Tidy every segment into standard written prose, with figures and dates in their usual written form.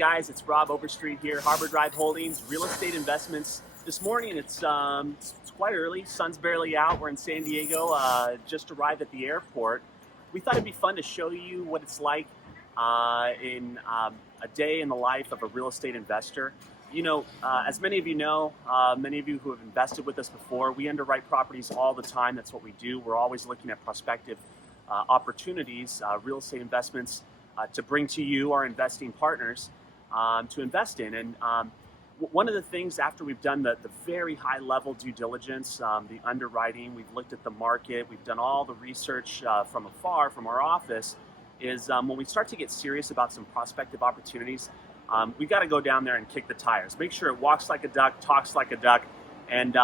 guys, it's Rob Overstreet here, Harbor Drive Holdings, real estate investments. This morning it's quite early, sun's barely out. We're in San Diego, just arrived at the airport. We thought it'd be fun to show you what it's like in a day in the life of a real estate investor. You know, as many of you know, many of you who have invested with us before, we underwrite properties all the time. That's what we do. We're always looking at prospective opportunities, real estate investments to bring to you, our investing partners, to invest in. And one of the things after we've done the very high level due diligence, the underwriting, we've looked at the market, we've done all the research from afar, from our office, is when we start to get serious about some prospective opportunities, we got to go down there and kick the tires. Make sure it walks like a duck, talks like a duck, and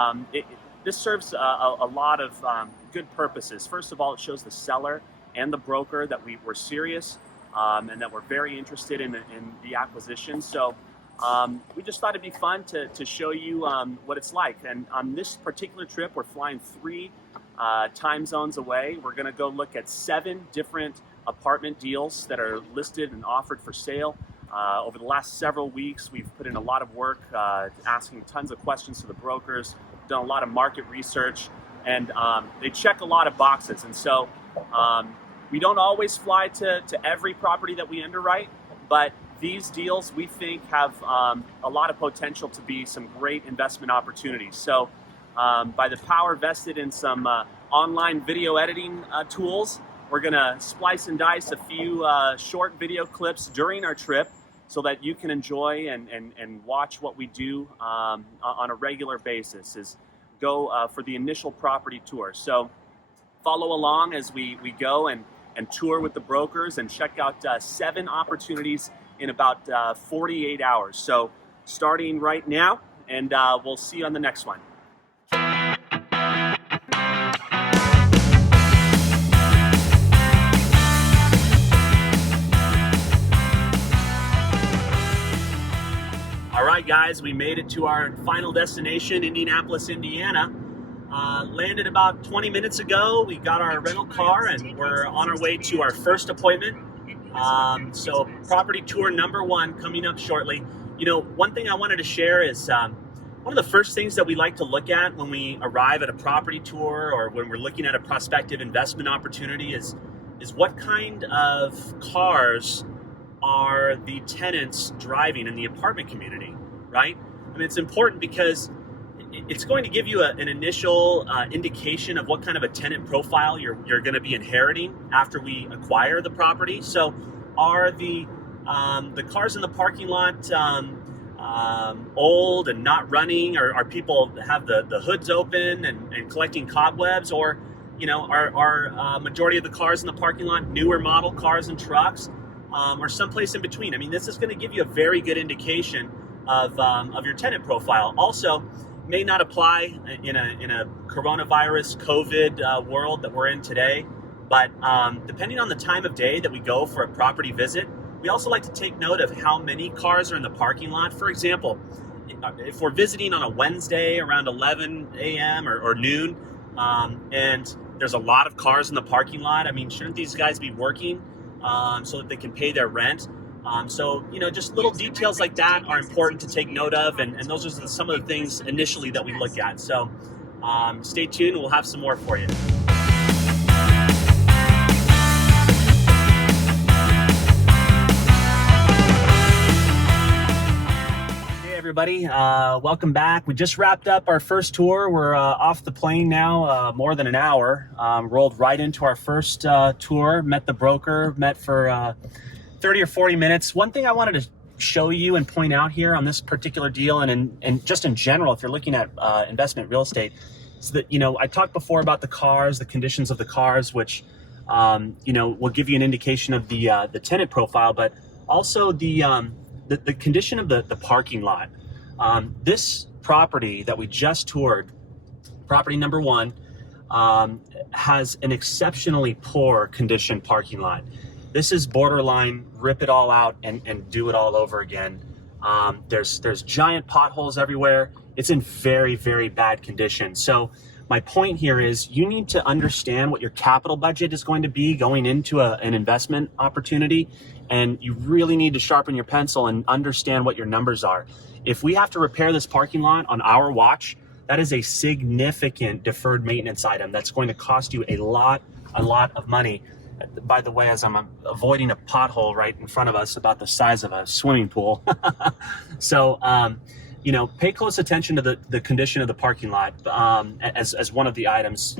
this serves a lot of good purposes. First of all, it shows the seller and the broker that we're serious and that we're very interested in the acquisition. So we just thought it'd be fun to show you what it's like. And on this particular trip, we're flying 3 time zones away. We're going to go look at 7 different apartment deals that are listed and offered for sale. Over the last several weeks, we've put in a lot of work, asking tons of questions to the brokers, done a lot of market research, and they check a lot of boxes. And so we don't always fly to every property that we underwrite, but these deals we think have a lot of potential to be some great investment opportunities. So by the power vested in some online video editing tools, we're gonna splice and dice a few short video clips during our trip so that you can enjoy and watch what we do on a regular basis, is go for the initial property tour. So follow along as we go and tour with the brokers and check out 7 opportunities in about 48 hours. So starting right now, and we'll see you on the next one. All right, guys, we made it to our final destination, Indianapolis, Indiana. Landed about 20 minutes ago. We got our rental car and we're on our way to our first appointment. So property tour number 1 coming up shortly. You know, one thing I wanted to share is one of the first things that we like to look at when we arrive at a property tour or when we're looking at a prospective investment opportunity is what kind of cars are the tenants driving in the apartment community, right? I mean, it's important because it's going to give you an initial indication of what kind of a tenant profile you're going to be inheriting after we acquire the property. So are the cars in the parking lot old and not running, or are people have the hoods open and collecting cobwebs, or you know, are majority of the cars in the parking lot newer model cars and trucks, or someplace in between? I mean, this is going to give you a very good indication of your tenant profile. Also, may not apply in a coronavirus COVID world that we're in today, but depending on the time of day that we go for a property visit, we also like to take note of how many cars are in the parking lot. For example, if we're visiting on a Wednesday around 11 a.m. or noon, and there's a lot of cars in the parking lot, I mean, shouldn't these guys be working so that they can pay their rent? So, you know, just little details like that are important to take note of, and those are some of the things initially that we look at. So stay tuned, we'll have some more for you. Hey everybody, welcome back. We just wrapped up our first tour. We're off the plane now, more than an hour. Rolled right into our first tour, met the broker, met for 30 or 40 minutes. One thing I wanted to show you and point out here on this particular deal, and just in general, if you're looking at investment real estate, is that, you know, I talked before about the cars, the conditions of the cars, which, you know, will give you an indication of the tenant profile, but also the condition of the parking lot. This property that we just toured, property number 1, has an exceptionally poor condition parking lot. This is borderline rip it all out and do it all over again. There's giant potholes everywhere. It's in very, very bad condition. So my point here is you need to understand what your capital budget is going to be going into an investment opportunity, and you really need to sharpen your pencil and understand what your numbers are. If we have to repair this parking lot on our watch, that is a significant deferred maintenance item that's going to cost you a lot of money. By the way, as I'm avoiding a pothole right in front of us about the size of a swimming pool. So, pay close attention to the condition of the parking lot as one of the items,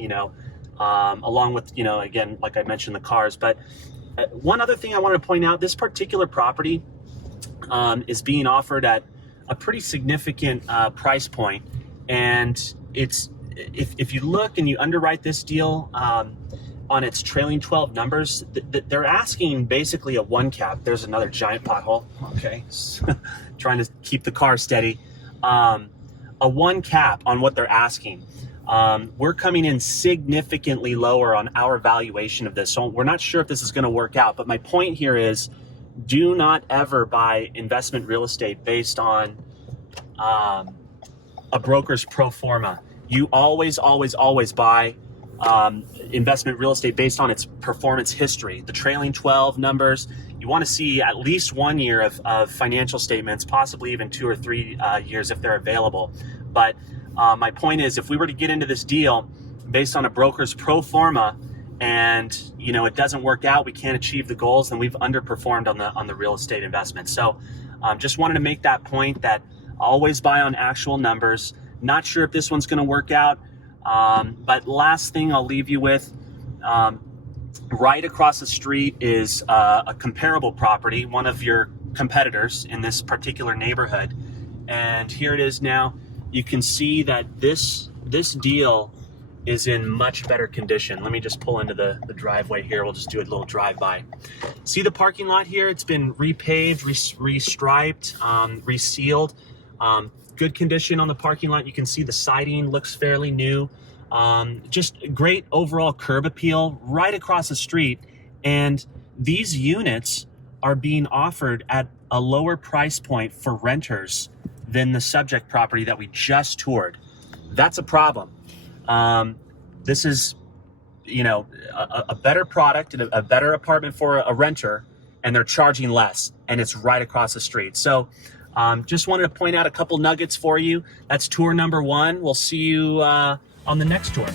along with, again, like I mentioned, the cars. But one other thing I wanted to point out, this particular property is being offered at a pretty significant price point. And it's if you look and you underwrite this deal on its trailing 12 numbers, they're asking basically a 1 cap. There's another giant pothole. Okay, trying to keep the car steady. A 1 cap on what they're asking. We're coming in significantly lower on our valuation of this, so we're not sure if this is going to work out. But my point here is, do not ever buy investment real estate based on a broker's pro forma. You always buy investment real estate based on its performance history, the trailing 12 numbers. You want to see at least 1 year of financial statements, possibly even 2 or 3 years if they're available. But my point is, if we were to get into this deal based on a broker's pro forma and it doesn't work out, we can't achieve the goals, then we've underperformed on the real estate investment. So just wanted to make that point, that always buy on actual numbers. Not sure if this one's going to work out. But last thing I'll leave you with, right across the street is a comparable property, one of your competitors in this particular neighborhood. And here it is now. You can see that this deal is in much better condition. Let me just pull into the driveway here. We'll just do a little drive-by. See the parking lot here? It's been repaved, restriped, resealed. Good condition on the parking lot. You can see the siding looks fairly new. Just great overall curb appeal right across the street. And these units are being offered at a lower price point for renters than the subject property that we just toured. That's a problem. This is, a better product and a better apartment for a renter, and they're charging less, and it's right across the street. So just wanted to point out a couple nuggets for you. That's tour number 1. We'll see you on the next tour.